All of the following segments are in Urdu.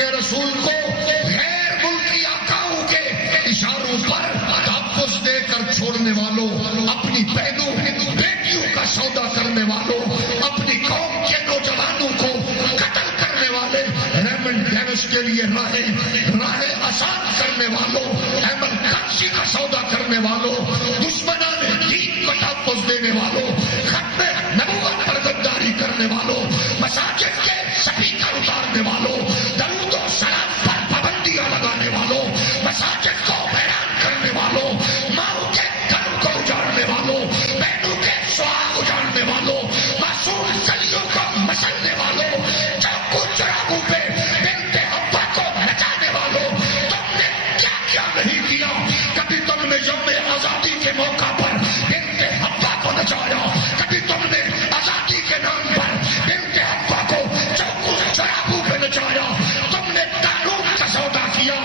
کے رسول کو غیر ملکی آقاؤں کے اشاروں پر تحفظ دے کر چھوڑنے والوں، اپنی بہنوں بیٹیوں کا سودا کرنے والوں، اپنی قوم کے نوجوانوں کو قتل کرنے والے، ریمنڈ ڈیوس کے لیے راہ آسان کرنے والوں، احمد کرشی کا سودا کرنے والوں، دشمنان دین کو تحفظ دینے والوں، ختم نبوت پر غداری کرنے والوں، مساجد کے سپیکر اتارنے والوں، درود و سلام پر پابندیاں لگانے والوں، مساجد کو ویران کرنے والوں، ماؤں کے گھروں کو اجاڑنے والوں، بہنوں کے سہاگ اجاڑنے والوں، معصوم کلیوں کو مسلنے والوں، چاقو چراغوں پہ بنت حوا کو نچانے والوں، تم نے کیا کیا نہیں کیا؟ کبھی تم نے یوم آزادی کے موقع پر بنت حوا کو نچایا، کبھی تم نے آزادی کے نام پر بنت حوا کو چاقو چراغوں پہ نچایا، تم نے قانون کا سودا کیا،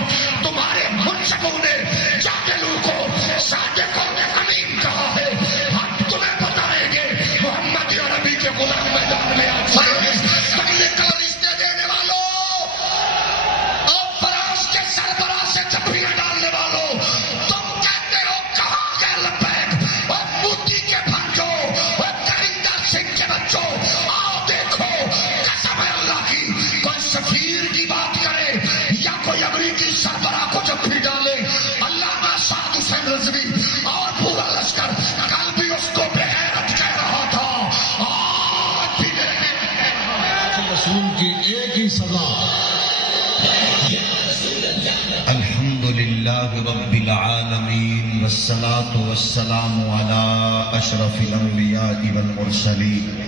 تمہارے منصبوں نے جاہلوں کو صادق اور امین کہا ہے، ہم تمہیں بتائیں گے محمد عربی کے غلام میدان میں آ چکے ہیں، تکلیف کا رشتے دینے والوں اور فراز کے سربراہ سے چپڑیاں ڈالنے والوں، تم کہتے ہو کہاں گئے لبیک، اور موتی کے بھانجو اور کرندہ سنگھ کے بچوں، آؤ دیکھو قسم ہے اللہ کی، کوئی سفیر کی بات کرے یا کوئی امریکی سربراہ کو جب بھی ڈالے، علامہ سعد حسین رضوی اور پورا لشکر کل بھی اس کو بے غیرت کہہ رہا تھا، آج بھی رسول کی ایک ہی سزا۔ الحمدللہ رب العالمین والصلاة والسلام علی اشرف الانبیاء والمرسلین،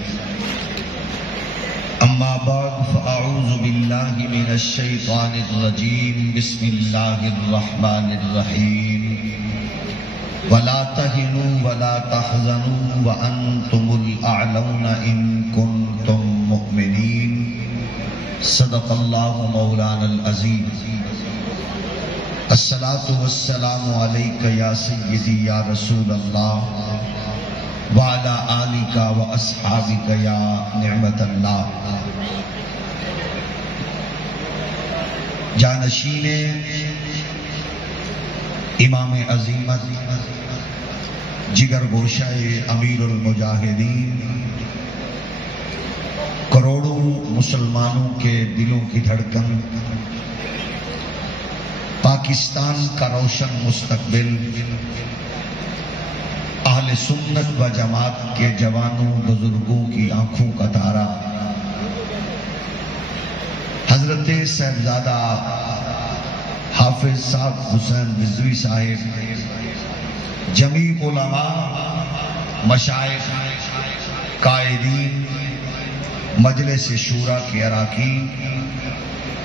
اما بعد فاعوذ باللہ من الشیطان الرجیم، بسم اللہ الرحمن الرحیم، ولا تہنوا ولا تحزنوا وانتم الاعلون ان کنتم مؤمنین، صدق اللہ مولانا العظیم۔ الصلاۃ والسلام علیک یا سیدی یا رسول اللہ وعلی آلک واصحابک یا نعمت اللہ۔ جانشین امام عظیمت، جگر گوشہ امیر المجاہدین، کروڑوں مسلمانوں کے دلوں کی دھڑکن، پاکستان کا روشن مستقبل، اہل سنت و جماعت کے جوانوں بزرگوں کی آنکھوں کا تارا، حضرت صاحبزادہ حافظ صاحب حسین رضوی صاحب، جمیع علماء، مشائخ، قائدین، مجلس شورا کے اراکین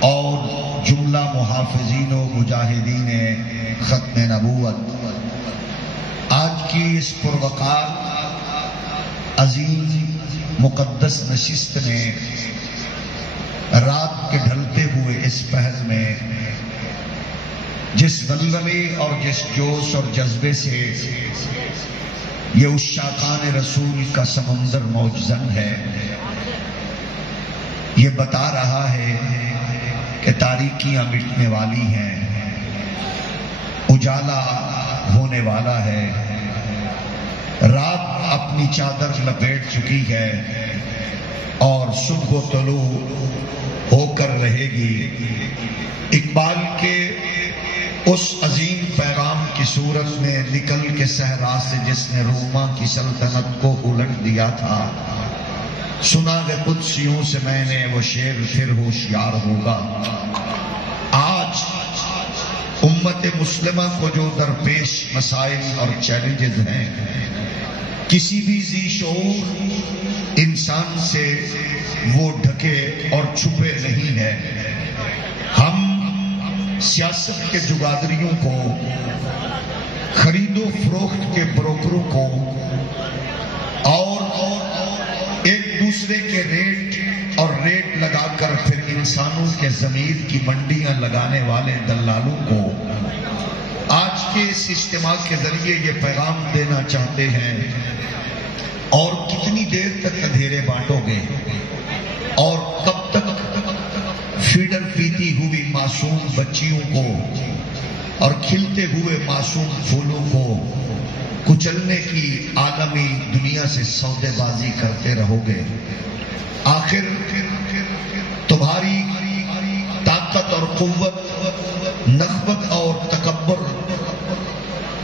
اور جملہ محافظین و مجاہدین ختم نبوت، آج کی اس پروقار عظیم مقدس نشست میں رات کے ڈھلتے ہوئے اس پہر میں جس ولولے اور جس جوش اور جذبے سے یہ عشاقان رسول کا سمندر موجزن ہے، یہ بتا رہا ہے کہ تاریکیاں مٹنے والی ہیں، اجالا ہونے والا ہے، رات اپنی چادر لپیٹ چکی ہے اور صبح و طلوع ہو کر رہے گی۔ اقبال کے اس عظیم پیغام کی صورت میں نکل کے صحرا سے جس نے روما کی سلطنت کو الٹ دیا تھا، سنا ہے قدسیوں سے میں نے وہ شعر پھر ہوشیار ہوگا۔ آج امت مسلمہ کو جو درپیش مسائل اور چیلنجز ہیں، کسی بھی ذی شعور انسان سے وہ ڈھکے اور چھپے نہیں ہیں۔ ہم سیاست کے جگادریوں کو، خرید و فروخت کے بروکروں کو اور ایک دوسرے کے ریٹ لگا کر پھر انسانوں کے ضمیر کی منڈیاں لگانے والے دلالوں کو آج کے اس اجتماع کے ذریعے یہ پیغام دینا چاہتے ہیں، اور کتنی دیر تک اندھیرے بانٹو گے اور کب تک فیڈر پیتی ہوئی معصوم بچیوں کو اور کھلتے ہوئے معصوم پھولوں کو کچلنے کی عالمی دنیا سے سودے بازی کرتے رہو گے، آخر تمہاری طاقت اور قوت، نخوت اور تکبر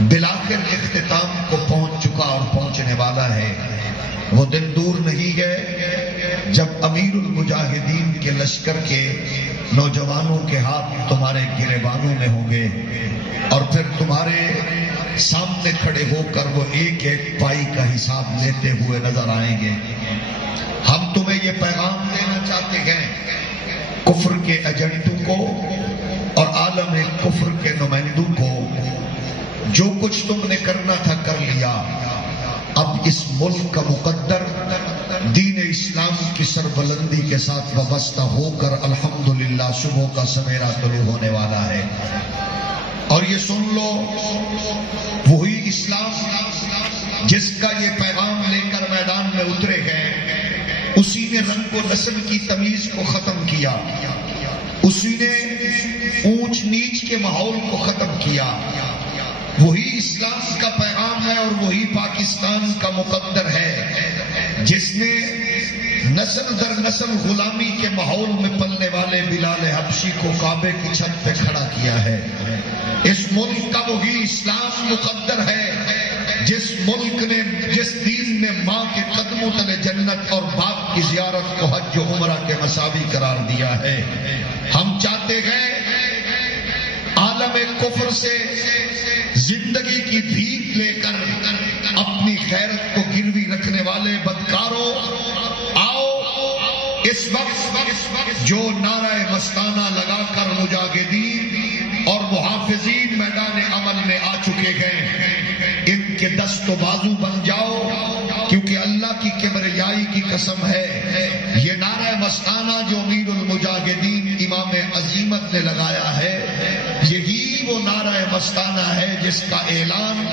بالآخر اختتام کو پہنچ چکا اور پہنچنے والا ہے۔ وہ دن دور نہیں ہے جب امیر المجاہدین کے لشکر کے نوجوانوں کے ہاتھ تمہارے گریبانوں میں ہوں گے اور پھر تمہارے سامنے کھڑے ہو کر وہ ایک ایک پائی کا حساب لیتے ہوئے نظر آئیں گے۔ ہم تمہیں یہ پیغام دینا چاہتے ہیں، کفر کے ایجنٹوں کو اور عالم کفر کے نمائندوں کو، جو کچھ تم نے کرنا تھا کر لیا، اب اس ملک کا مقدر دین اسلام کی سربلندی کے ساتھ وابستہ ہو کر الحمدللہ صبح کا سویرا طلوع ہونے والا ہے۔ اور یہ سن لو، وہی اسلام جس کا یہ پیغام لے کر میدان میں اترے ہیں، اسی نے رنگ و نسل کی تمیز کو ختم کیا، اسی نے اونچ نیچ کے ماحول کو ختم کیا۔ وہی اسلام کا پیغام ہے اور وہی پاکستان کا مقدر ہے جس نے نسل در نسل غلامی کے ماحول میں پلنے والے بلال حبشی کو کعبے کی چھت پہ کھڑا کیا ہے۔ اس ملک کا وہی اسلام مقدر ہے جس ملک نے، جس دین نے ماں کے قدموں تلے جنت اور باپ کی زیارت کو حج و عمرہ کے مساوی قرار دیا ہے۔ ہم چاہتے ہیں عالم کفر سے زندگی کی بھیک لے کر اپنی غیرت کو گروی رکھنے والے بدکاروں، آؤ اس وقت جو نعرہ مستانہ لگا کر مجاہدین اور محافظین میدان عمل میں آ چکے ہیں، ان کے دست و بازو بن جاؤ، کیونکہ اللہ کی کبریائی کی قسم ہے یہ نعرہ مستانہ جو امیر المجاہدین امام عظیمت نے لگایا ہے، یہی وہ نعرہ مستانہ ہے جس کا اعلان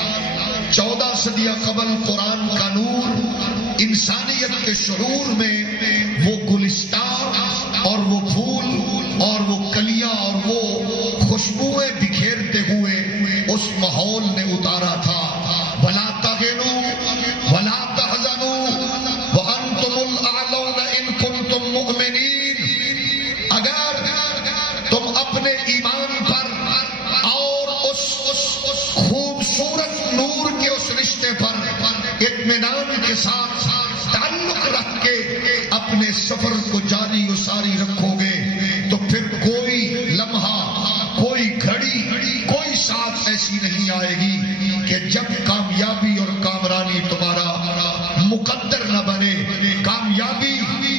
14 صدیاں قبل قرآن کا نور انسانیت کے شعور میں وہ گلستان اور وہ پھول اور وہ کلیاں اور وہ خوشبوئیں بکھیرتے ہوئے اس ماحول نے اتارا تھا۔ وَلَا تَهِنُوا وَلَا تَحْزَنُوا وَأَنْتُمُ الْأَعْلَوْنَ إِن كُنتُم مُؤْمِنِينَ، اگر تم اپنے ایمان پر اور اس خوبصورت نور کے اس رشتے پر اطمینان کے ساتھ تعلق رکھ کے اپنے سفر کو جاری و ساری رکھو گے تو پھر کوئی لمحہ، کوئی گھڑی، کوئی ساتھ ایسی نہیں آئے گی کہ جب کامیابی اور کامرانی تمہارا مقدر نہ بنے۔ کامیابی،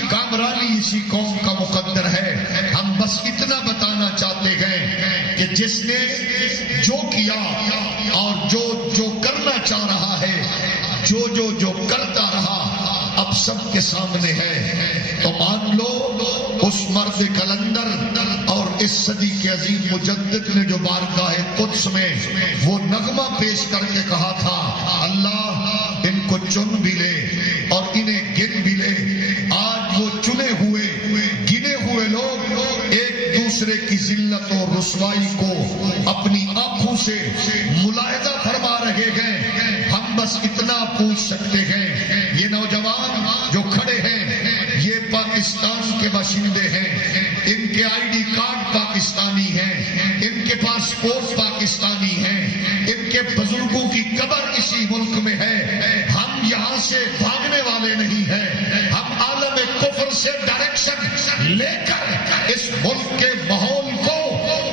کامرانی اسی قوم کا مقدر ہے۔ ہم بس اتنا بتانا چاہتے ہیں کہ جس نے جو کیا اور جو کرنا چاہ رہا ہے، جو کرتا رہا، اب سب کے سامنے ہے، تو مان لو اس مرد کلندر اور اس صدی کے عظیم مجدد نے جو بارگاہ قدس میں وہ نغمہ پیش کر کے کہا تھا، اللہ ان کو چن بھی لے اور انہیں گن بھی لے۔ آج وہ چنے ہوئے، گنے ہوئے لوگ ایک دوسرے کی ذلت اور رسوائی کو اپنی آنکھوں سے ملاحظہ فرما رہے ہیں۔ ہم بس اتنا پوچھ سکتے ہیں، یہ نوجوان جو کھڑے ہیں یہ پاکستان کے باشندے ہیں، ان کے آئی ڈی کارڈ پاکستانی ہیں، ان کے پاسپورٹ پاکستانی ہیں، ان کے بزرگوں کی قبر اسی ملک میں ہے۔ ہم یہاں سے بھاگنے والے نہیں ہیں، ہم عالم کفر سے ڈائریکشن لے کر اس ملک کے ماحول کو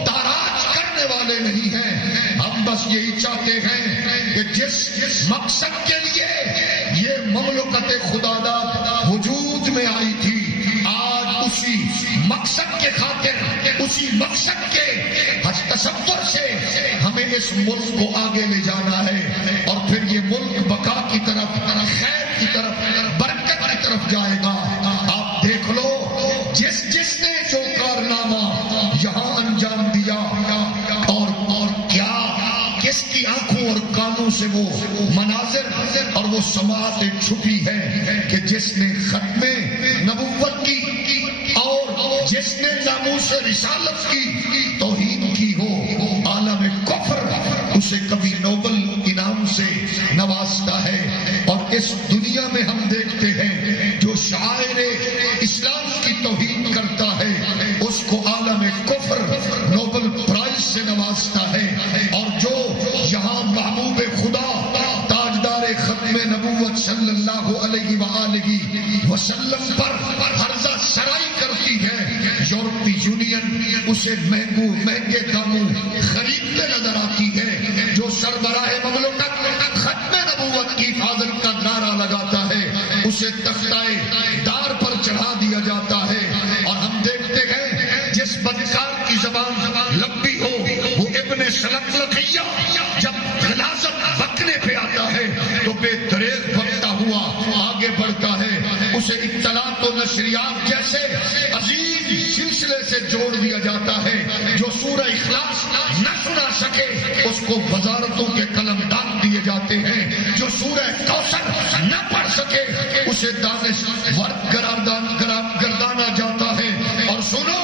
تاراج کرنے والے نہیں ہیں۔ ہم بس یہی چاہتے ہیں کہ جس مقصد کے لیے یہ مملکت خداداد وجود میں آئی تھی، آج اسی مقصد کے خاطر، اسی مقصد کے تصور سے ہمیں اس ملک کو آگے لے جانا ہے، اور پھر یہ ملک بقا کی طرف، خیر کی طرف، برکت کی طرف جائے گا۔ آپ دیکھ لو جس نے جو کارنامہ یہاں انجام دیا، اور کیا کس کی آنکھوں اور کانوں سے وہ مناظر اور وہ سماعتیں چھپی ہے کہ جس نے ختم نبوت کی اور جس نے ناموس رسالت کی توہین کی ہو، عالم کفر اسے کبھی نوبل انعام سے نوازتا ہے، اور اس دنیا میں ہم دیکھتے ہیں جو شاعر اسلام کی توہین کرتا ہے اس کو عالم کفر نوبل پرائز سے نوازتا ہے، اور جو یہاں محبوب خدا تاجدار ختم نبوت صلی اللہ علیہ وآلہ وسلم پر عرضہ سرائی کرتی ہے، یورپی یونین اسے مہنگے داموں خریدتے نظر آتی ہے، جو سربراہ مملکت ختم نبوت کی حفاظت کا نعرہ لگاتا ہے اسے تختائے دار پر چڑھا دیا جاتا ہے، اور ہم دیکھتے ہیں جس بدکار کی زبان لمبی ہو وہ ابن سلقلقیہ جب غلاظت بکنے پہ آتا ہے تو بے دریغ بکتا ہوا آگے بڑھتا ہے، اسے اطلاعات و نشریات جیسے عظیم سلسلے سے جوڑ دیا جاتا ہے، جو سورہ اخلاص نہ سنا سکے اس کو وزارتوں کے قلم دان دیے جاتے ہیں، جو سورہ کوثر نہ پڑھ سکے اسے دانش ورد گردانا جاتا ہے، اور سنو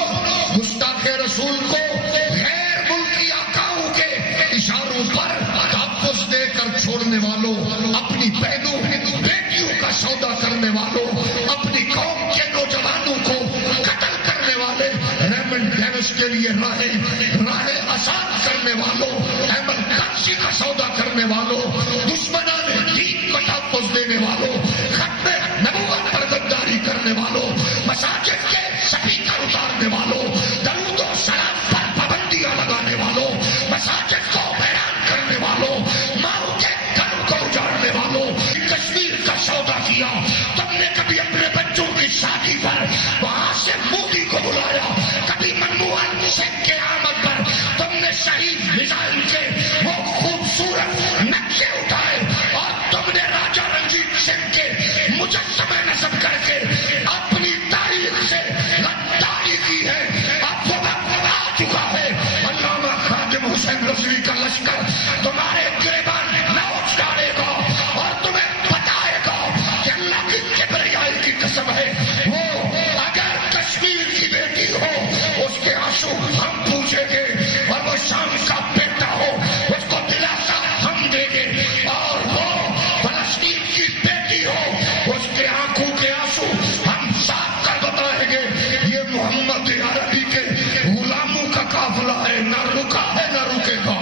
گستاخ رسول کو غیر ملکی آقاؤں کے اشاروں پر تحفظ دے کر چھوڑنے والوں، اپنی بہنوں بیٹیوں کا سودا کرنے والوں، اپنی قوم کے نوجوانوں کو قتل کرنے والے، ریمنڈ ڈیوس کے لیے راہیں آسان کرنے والوں، احمد کرسی کا سودا کرنے والوں، دشمنان دین کو تحفظ دینے والوں، ختم نبوت پر غداری کرنے والوں، مساجد کے سپیکر اتارنے والوں، درود و سلام پر پابندیاں لگانے والوں، مساجد کو ویران کرنے والوں، ماؤں کے گھروں کو اجاڑنے والوں، کشمیر کا سودا کیا، تم نے کبھی اپنے بچوں کی شادی پر وہاں سے مودی کو بلایا، کبھی منموہن سنگھ کے آمد پر تم نے شہید میزائل کے وہ خوبصورت نقشے اٹھائے، اور تم نے راجا رنجیت سنگھ کے مجسمے نصب کر کے اپنی تاریخ سے غداری کی ہے، اب وہ وقت آ چکا ہے، علامہ خادم حسین رضوی کا لشکر تمہارے گریبان نوچ ڈالے گا، اور تمہیں بتائے گا کہ اللہ کی کبریائی کی قسم ہے، وہ اگر کشمیر کی بیٹی ہو اس کے آنسو ہم پوچھیں گے، اور وہ شام کا بیٹا ہو اس کو دلاسا ہم دیں گے، اور وہ فلسطین کی بیٹی ہو اس کے آنکھوں کے آنسو ہم صاف کر بتائیں گے، یہ محمد عربی کے غلاموں کا قافلہ ہے، نہ رکا ہے نہ رکے گا۔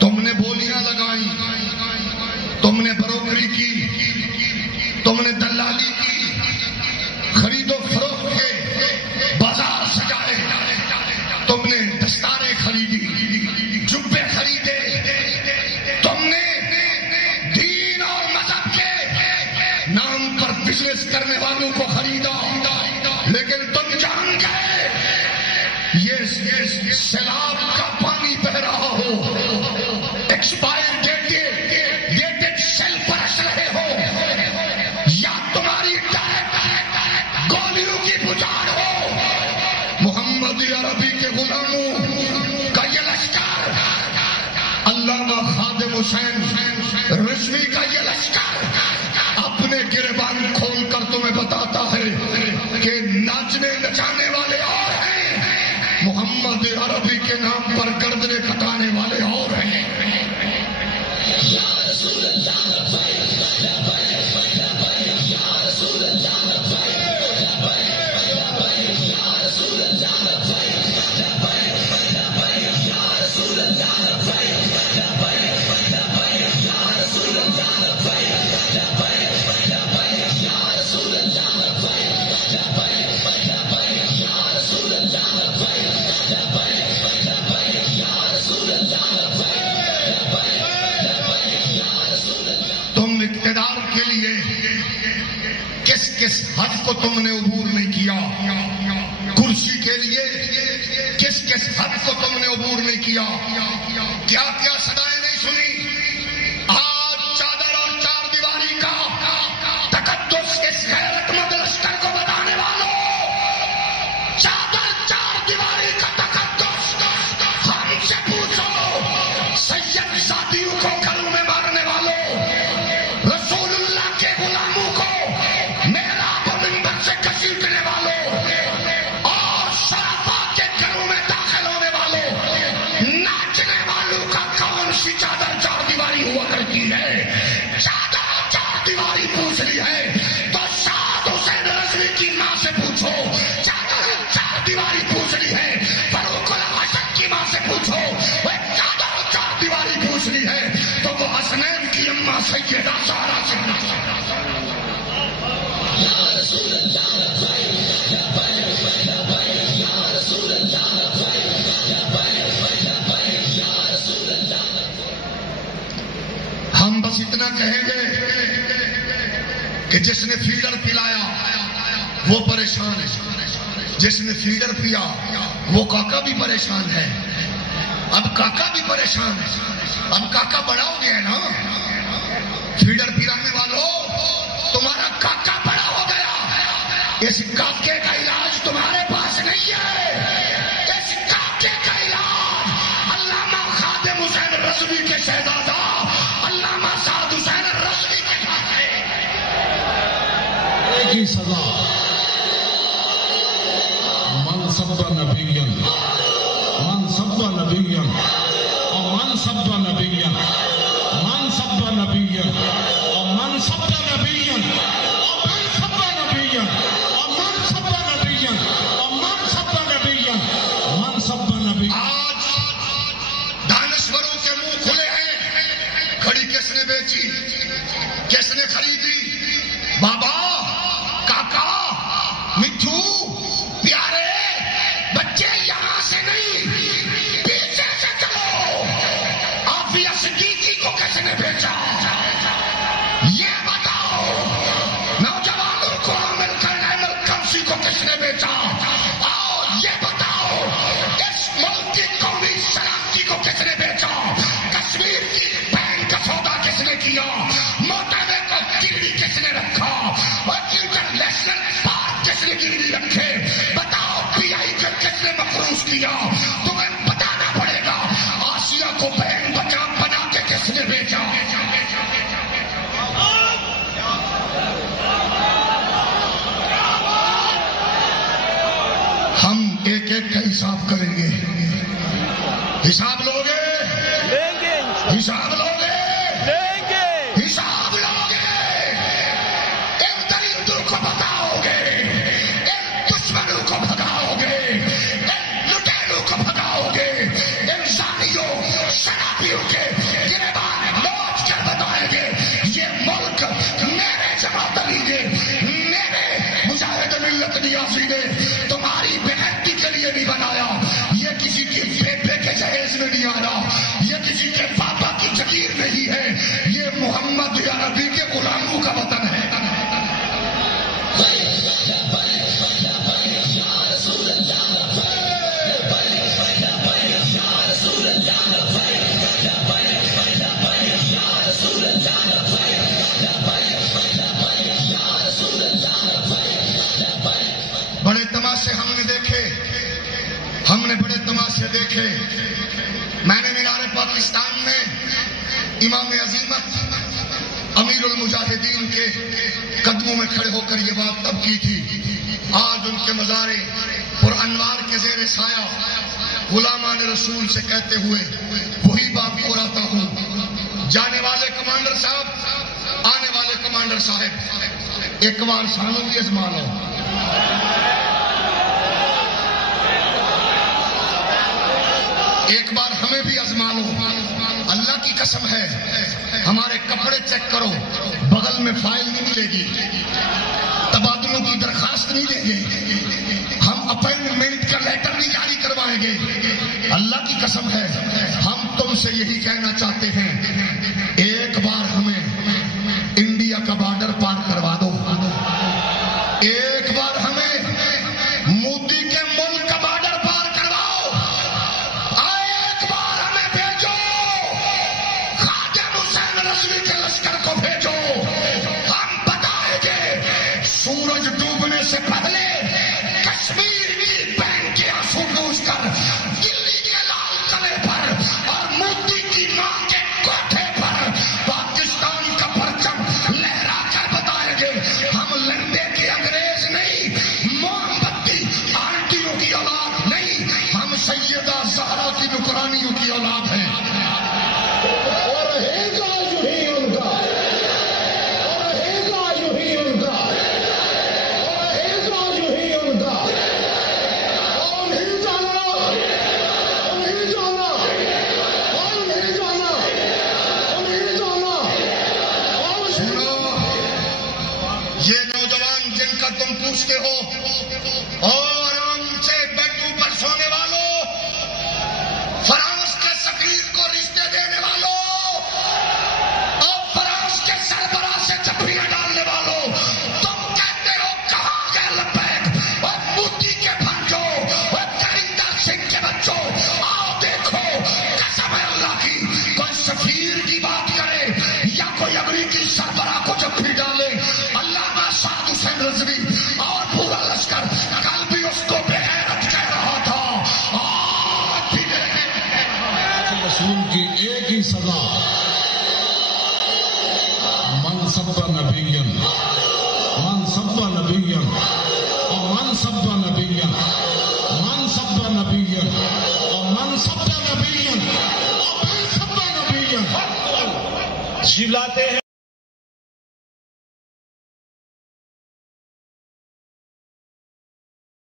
تم نے بولیاں لگائی، تم نے بروکری کی، تم نے دلالی کی، خرید و فروخت کے بازار سجائے، تم نے دستاریں خریدی، جبے خریدے، تم نے دین اور مذہب کے نام پر بزنس کرنے والوں کو خریدا، لیکن تم جان گئے یہ سیلاب کا پانی بہ رہا ہو، ایکسپائر ڈیٹڈ سیل پر اسلحے ہو، یا تمہاری گولیوں کی بجاڑ ہو، محمد عربی کے غلاموں کا یہ لشکر، علامہ خادم حسین رضوی کا یہ لشکر اپنے گریبان کھول کر تمہیں بتاتا ہے کہ ناچنے نچانے والے اور ہیں، محمد عربی کے نام پر گردنے کٹانے والے اور ہیں۔ اقتدار کے لیے کس حد کو تم نے عبور نہیں کیا، کرسی کے لیے کس حد کو تم نے عبور نہیں کیا، کیا صدائیں نہیں سنی، آج چادر اور چار دیواری کا کہیں گے کہ جس نے فیڈر پلایا وہ پریشان ہے، جس نے فیڈر پیا وہ کاکا بھی پریشان ہے، اب کاکا بھی پریشان ہے، اب کاکا بڑا ہو گیا ہے نا، فیڈر پلانے والوں تمہارا کاکا بڑا ہو گیا، اس کاکے کا علاج تمہارے پاس نہیں ہے، اس کاکے کا علاج علامہ خادم حسین رسول کے شہزادہ علامہ سعد حسین رسول کے پاس ہے۔ ایک ہی سزا، من سب نبی، من سب نبی، اور من سب نبی، من سب نبی، اور من سب نبی، اور من سب نبی، اور من سب نبی، اور من سب نبی، من سب نبی۔ آج دانشوروں کے منہ کھلے ہیں، گھڑی کس نے بیچی، کس نے خریدی، بابا، کاکا، مٹھو، پیارے بچے یہاں سے نہیں پیچھے سے چلو، عافیہ صدیقی کو کس نے بیچا یہ بتاؤ، نوجوانوں کو عامل کرنے کمسی کو کس نے بیچا، آؤ یہ بتاؤ، اس ملک کی قومی سلامتی کو کس نے بیچا، کشمیر کی بہن کا سودا کس نے کیا، موٹروے کو گھڑی کس نے رکھا، اور انٹرنیشنل پارک کس نے گھڑی رکھے، بتاؤ پی آئی کو کس نے مفروض کیا، تمہیں بتانا پڑے گا، آسیہ کو بہن بنا کے کس نے بیچا۔ ہم ایک ایک کا حساب کریں گے، حساب لوگے، حساب لوگے، حساب لوگے، ان درندوں کو بتاؤ گے، ان دشمنوں کو بتاؤ گے، ان لٹیروں کو بتاؤ گے، ان زانیوں شرابیوں کے گریبان نوچ کر بتائیں گے، یہ ملک میرے جماعت علی نے، میرے مجاہد ملت نیازی نے تمہاری بےغیرتی کے لیے نہیں بنایا، یہ کسی کے بیٹے کے جہیز میں نہیں آنا، یہ کسی کے پاپا کی جگیر نہیں ہے، یہ محمد یا نبی کے غلاموں کا وطن ہے۔ بڑے تماشے ہم نے دیکھے، ہم نے بڑے تماشے دیکھے، میں نے مینار پاکستان میں امام عظیمت امیر المجاہدین کے قدموں میں کھڑے ہو کر یہ بات تب کی تھی، آج ان کے مزارے پر انوار کے زیر سایہ غلامان رسول سے کہتے ہوئے وہی بات دہراتا ہوں، جانے والے کمانڈر صاحب، آنے والے کمانڈر صاحب، ایک بار سانوں بھی ازما لو، ایک بار ہمیں بھی ازما لو، اللہ کی قسم ہے، ہمارے کپڑے چیک کرو، بغل میں فائل نہیں ملے گی، تبادلوں کی درخواست نہیں دیں گے، ہم اپائنٹمنٹ کا لیٹر نہیں جاری کروائیں گے، اللہ کی قسم ہے، ہم تم سے یہی کہنا چاہتے ہیں، ایک بار ہمیں انڈیا کا بارڈر پار کروا دو، ایک بار ہمیں مودی کے ملک کا بارڈر پار کرواؤ، ایک بار ہمیں بھیجو، خادم حسین رسول کے لشکر کو بھیجو، ہم بتائیں گے سورج ڈوبنے سے پہلے کشمیر کی بہن کے آنسو پوچھ کر دلی کے لال قلعے پر اور مودی کی ماں کے کوٹھے پر پاکستان کا پرچم لہرا کر بتائیں گے، ہم لنڈے کے انگریز نہیں، موم بتی آنٹیوں کی اولاد نہیں، ہم سیدہ زہرا کی نکرانیوں کی اولاد ہیں۔ اور رہے گا جو ہی ان کا، اور رہے گا جو ہی ان کا، اور رہے گا جو ہی ان کا، اور نہیں جانا، اور نہیں جانا، اور نہیں جانا، اور نہیں جانا، اور سنو، یہ نوجوان جن کا تم پوچھتے ہو، اور آرام سے بیڈوں پر سونے والوں، فرانس کے سفیر کو رشتے دینے والوں، اور فرانس کے گھڑی کی سربراہ کو جب بھی ڈالے علامہ سعد حسین رضوی اور پورا لشکر کل بھی اس کو بے غیرت کہہ رہا تھا، آج بھی رسول کی ایک ہی سزا، من سب نبیا، من سب نبیا، من سب نبیا، من سب نبیا، من سب نبیا، من سب نبیا. جلاتے ہیں